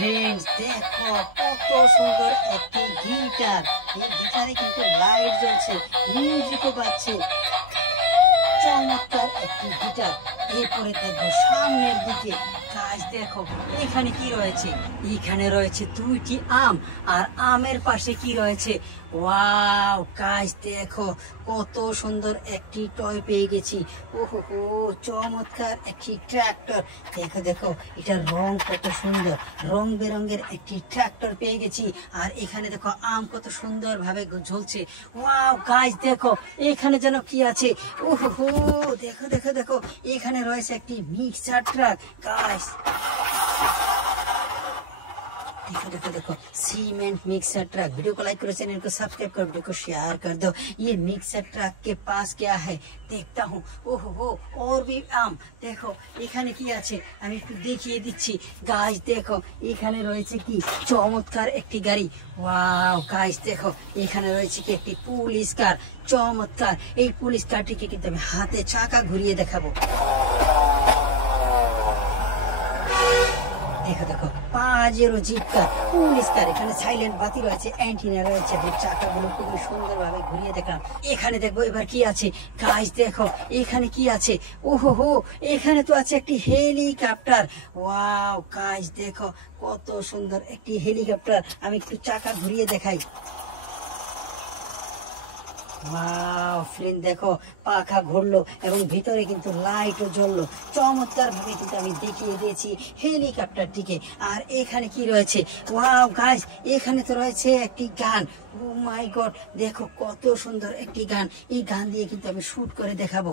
Friends দেখো কত সুন্দর একটি গিটার। এই গিটারে কিন্তু লাইট জ্বলছে, মিউজিকও বাজছে। চমৎকার একটি গিটার। এরপরে দেখো সামনের দিকে, গাছ দেখো এখানে কি রয়েছে। এখানে রয়েছে দুইটি আম, আর আমের পাশে কি রয়েছে, ওয়াও গাছ দেখো কত সুন্দর একটি টয় পেয়ে গেছি। ওহো চমৎকার একটি ট্রাক্টর। দেখো দেখো এটার রং কত সুন্দর, রং বেরঙের একটি ট্রাক্টর পেয়ে গেছি। আর এখানে দেখো আম কত সুন্দর ভাবে ঝুলছে। ওয়াও গাছ দেখো এখানে যেন কি আছে। ওহো দেখো দেখো দেখো এখানে রয়েছে একটি মিক্সার ট্রাক। গাছ देखो देखो देखो सीमेंट मिक्सर ट्रक। वीडियो को लाइक करो, चैनल को सब्सक्राइब करो, वीडियो को शेयर कर दो। ये मिक्सर ट्रक के पास क्या है देखता हूँ। ओहो और भी आम देखो এখানে কি আছে আমি একটু দেখিয়ে দিচ্ছি। গাছ দেখো এখানে রয়েছে কি চমৎকার একটি গাড়ি। ওয়াও গাছ দেখো এখানে রয়েছে কি একটি পুলিশ কার। চমৎকার এই পুলিশ কারটিকে কিন্তু আমি হাতে চাকা ঘুরিয়ে দেখাবো। দেখো দেখো পাজেরো জিপ কার, পুলিশ কার। এখানে সাইলেন্ট বাতি রয়েছে, অ্যান্টিনা রয়েছে। চাকাগুলো খুবই সুন্দরভাবে ঘুরিয়ে দেখলাম। এখানে দেখবো এবার কি আছে। গাইস দেখো এখানে কি আছে। ওহো এখানে তো আছে একটি হেলিকপ্টার। ওয়াও গাইস দেখো কত সুন্দর একটি হেলিকপ্টার। আমি একটু চাকা ঘুরিয়ে দেখাই। ওয়াও ফ্রেন্ড দেখো পাখা ঘুরলো এবং ভিতরে কিন্তু লাইটও জ্বললো। চমৎকার ভাবে কিন্তু আমি দেখিয়ে দিয়েছি হেলিকপ্টারটিকে। আর এখানে কি রয়েছে, ওয়াও গাইস এখানে তো রয়েছে একটি গান। ও মাই গড দেখো কত সুন্দর একটি গান। এই গান দিয়ে কিন্তু আমি শুট করে দেখাবো।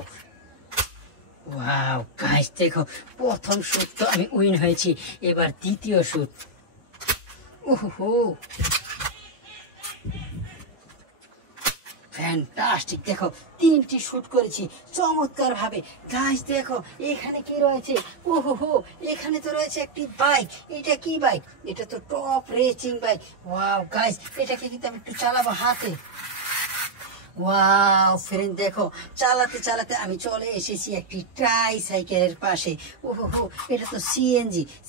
ওয়াও গাইস দেখো প্রথম শুট তো আমি উইন হয়েছি, এবার দ্বিতীয় শুট। ওহো ফ্যান্টাস্টিক দেখো তিনটি শুট করেছি চমৎকার ভাবে। গাছ দেখো এখানে কি রয়েছে। ওহো এখানে তো রয়েছে একটি বাইক। এটা কি বাইক? এটা তো top racing bike. Wow guys এটাকে কিন্তু আমি একটু চালাবো হাতে। ওয়াও ফ্রেন্ড দেখো চালাতে চালাতে আমি চলে এসেছি একটি ট্রাই সাইকেলের পাশে। ওহো এটা তো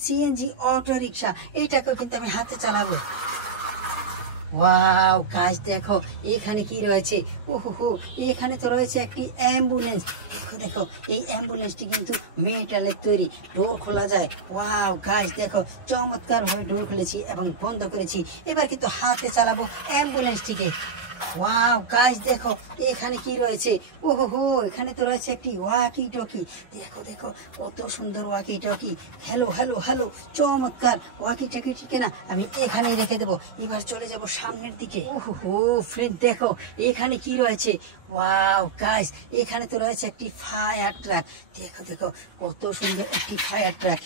সিএনজি অটো রিক্সা। এটাকেও কিন্তু আমি হাতে চালাবো। ওয়াও গাছ দেখো এখানে কি রয়েছে। ওহো এখানে তো রয়েছে একটি অ্যাম্বুলেন্স। দেখো দেখো এই অ্যাম্বুলেন্সটি কিন্তু মেটালের তৈরি, ডোর খোলা যায়। ওয়াও গাছ দেখো চমৎকার ভাবে ডোর খুলেছি এবং বন্ধ করেছি। এবার কিন্তু হাতে চালাবো অ্যাম্বুলেন্সটিকে। ওয়াও গাইস দেখো এখানে কি রয়েছে। ওহো এখানে তো রয়েছে একটি ওয়াকি টকি। দেখো দেখো কত সুন্দর walkie talkie. Hello hello hello চমৎকার ওয়াকি টকিটিকে না আমি এখানেই রেখে দেবো। এবার চলে যাব সামনের দিকে। ওহো ফ্রেন্ড দেখো এখানে কি রয়েছে। ওয়াও গাইস এখানে তো রয়েছে একটি ফায়ার ট্রাক। দেখো দেখো কত সুন্দর একটি ফায়ার ট্রাক।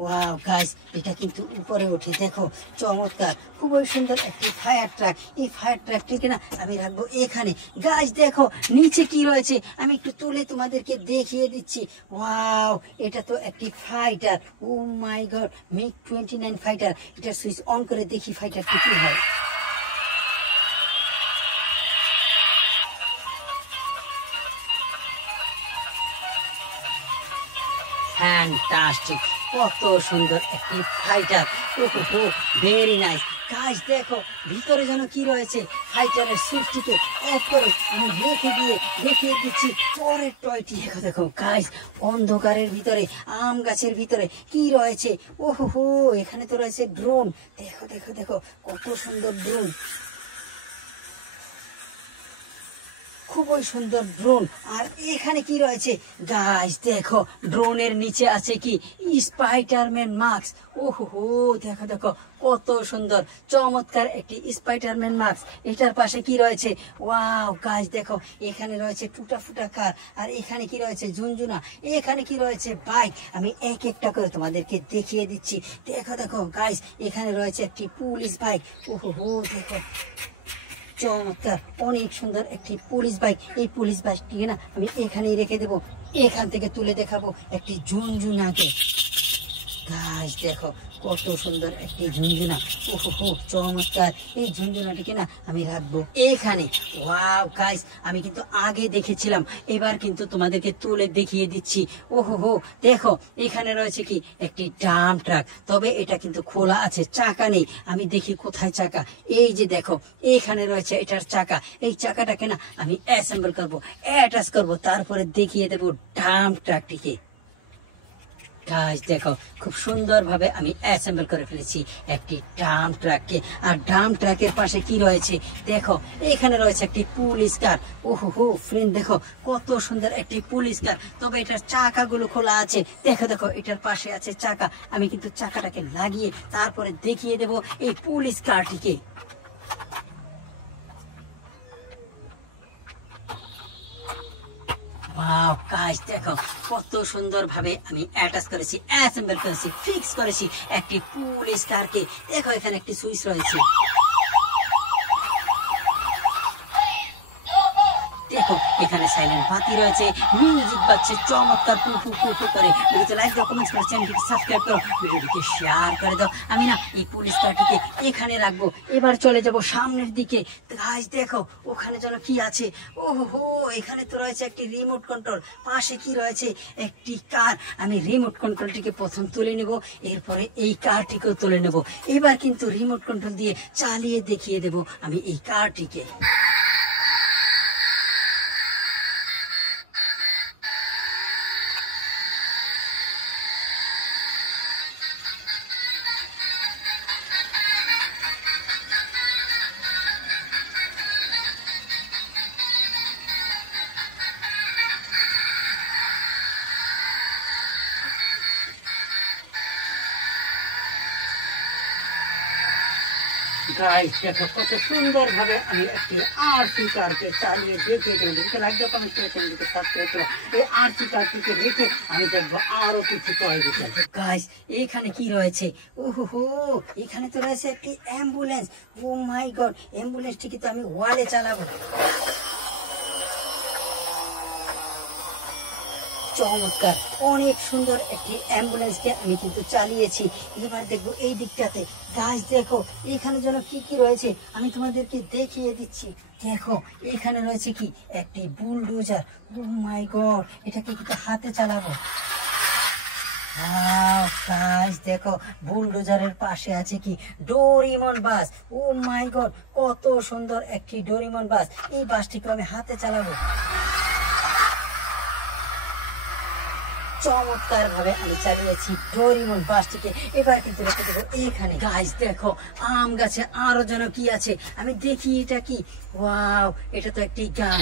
ওয়াও গাইস এটা কিন্তু উপরে ওঠে। দেখো চমৎকার খুবই সুন্দর একটি ফায়ার ট্রাক। এই ফায়ার ট্রাকটিকে না আমি রাখবো এখানে। গাইস দেখো নিচে কি রয়েছে আমি একটু তুলে তোমাদেরকে দেখিয়ে দিচ্ছি। ওয়াও এটা তো একটি ফাইটার। ও মাই গড মিগ 29 ফাইটার। এটা সুইচ অন করে দেখি ফাইটারটি কি হয়। ফ্যান্টাস্টিক কত সুন্দর একটি ফাইটার। ওহো ভেরি নাইস। গাইস দেখো ভিতরে যেন কি রয়েছে। ফাইটারের সুইচটিকে অফ করে আমি রেখে দিয়ে দেখিয়ে দিচ্ছি পরের টয়টি। দেখো দেখো গাইস অন্ধকারের ভিতরে আম গাছের ভিতরে কি রয়েছে। ওহো এখানে তো রয়েছে ড্রোন। দেখো দেখো দেখো কত সুন্দর ড্রোন, খুবই সুন্দর ড্রোন। আর এখানে কি রয়েছে গাইস দেখো ড্রোনের নিচে আছে কি স্পাইডারম্যান মাস্ক। ওহো দেখো দেখো কত সুন্দর চমৎকার একটি স্পাইডারম্যান মাস্ক। এটার পাশে কি রয়েছে। ওয়াও গাইস দেখো এখানে রয়েছে টুটা ফুটা কার। আর এখানে কি রয়েছে ঝুনঝুনা। এখানে কি রয়েছে বাইক। আমি এক একটা করে তোমাদেরকে দেখিয়ে দিচ্ছি। দেখো দেখো গাইস এখানে রয়েছে একটি পুলিশ বাইক। ওহো দেখো চমৎকার অনেক সুন্দর একটি পুলিশ বাইক। এই পুলিশ বাইকটিকে না আমি এখানেই রেখে দেবো। এখান থেকে তুলে দেখাবো একটি ঝুনঝুনাকে। গাইস দেখো কত সুন্দর একটি ঝুনঝুনা। ওহো চমৎকার, এই ঝুনঝুনাটিকে না আমি রাখবো এখানে। ওয়াও গাইস, আমি কিন্তু আগে দেখেছিলাম, এবার কিন্তু তোমাদেরকে তুলে দেখিয়ে দিচ্ছি। ওহো দেখো, এখানে রয়েছে কি একটি ডাম্প ট্রাক, তবে এটা কিন্তু খোলা আছে, চাকা নেই। আমি দেখি কোথায় চাকা, এই যে দেখো এখানে রয়েছে এটার চাকা। এই চাকাটাকে না আমি অ্যাসেম্বল করবো, অ্যাটাচ করবো, তারপরে দেখিয়ে দেবো ডাম্প ট্রাকটিকে। গাইস দেখো, খুব সুন্দর ভাবে আমি অ্যাসেম্বল করে ফেলেছি একটি ডাম্প ট্রাককে। আর ডাম্প ট্রাকের পাশে কি রয়েছে দেখো, এখানে রয়েছে একটি পুলিশ কার। ওহো ফ্রেন্ড দেখো, কত সুন্দর একটি পুলিশ কার, তবে এটার চাকাগুলো খোলা আছে। দেখো দেখো, এটার পাশে আছে চাকা। আমি কিন্তু চাকাটাকে লাগিয়ে তারপরে দেখিয়ে দেব এই পুলিশ কারটিকে। ওয়াও গাইস দেখো, কত সুন্দর ভাবে আমি অ্যাটাচ করেছি, অ্যাসেম্বল করেছি, ফিক্স করেছি একটি পুলিশ কারকে। দেখো এখানে একটি সুইচ রয়েছে, দেখো এখানে সাইলেন্ট বাতি রয়েছে, মিউজিক বাজছে চমৎকার পু পু পু পু করে। ভিডিওতে লাইক দাও, কমেন্ট করো, চ্যানেলটিকে সাবস্ক্রাইব করো, ভিডিওটিকে শেয়ার করে দাও। আমি না এই পুলিশ কারটিকে এখানে রাখবো। এবার চলে যাব সামনের দিকে। গাইস দেখো, ওখানে যেন কি আছে। ওহো, এখানে তো রয়েছে একটি রিমোট কন্ট্রোল, পাশে কি রয়েছে একটি কার। আমি রিমোট কন্ট্রোলটিকে প্রথম তুলে নেব, এরপরে এই কারটিকেও তুলে নেব। এবার কিন্তু রিমোট কন্ট্রোল দিয়ে চালিয়ে দেখিয়ে দেব আমি এই কারটিকে। গাইস দেখো, কত সুন্দর ভাবে আমি একটি আরসি কারকে চালিয়ে দেখিয়ে দেবো। লাইক দাও, কমেন্ট করে চ্যানেলটিকে সাবস্ক্রাইব করো। এই আরসি কারটিকে রেখে আমি দেখবো আরো কিছু টয় দিতে। গাইস এখানে কি রয়েছে? ওহো, এখানে তো রয়েছে একটি অ্যাম্বুলেন্স। ও মাই গড, অ্যাম্বুলেন্সটিকে তো আমি ওয়ালে চালাবো। চমৎকার, অনেক সুন্দর একটি অ্যাম্বুলেন্সকে আমি কিন্তু চালিয়েছি। এবার দেখবো এই দিকটাতে। গাইস দেখো, এখানে যেন কি কি রয়েছে আমি তোমাদেরকে দেখিয়ে দিচ্ছি। দেখো এখানে রয়েছে কি একটি বুলডোজার। ও মাই গড, এটাকে কিন্তু হাতে চালাবো। গাইস দেখো, বুলডোজারের পাশে আছে কি ডোরিমন বাস। ও মাই গড, কত সুন্দর একটি ডোরিমন বাস। এই বাসটিকে আমি হাতে চালাবো। চমৎকার ভাবে আমি চালিয়েছি ডোরিমন বাসটিকে। এবার কিন্তু রেখে দেবো এখানে। গাইস দেখো, আম গাছে আরো যেন কি আছে আমি দেখি। এটা কি? ওয়াও, এটা তো একটি গান।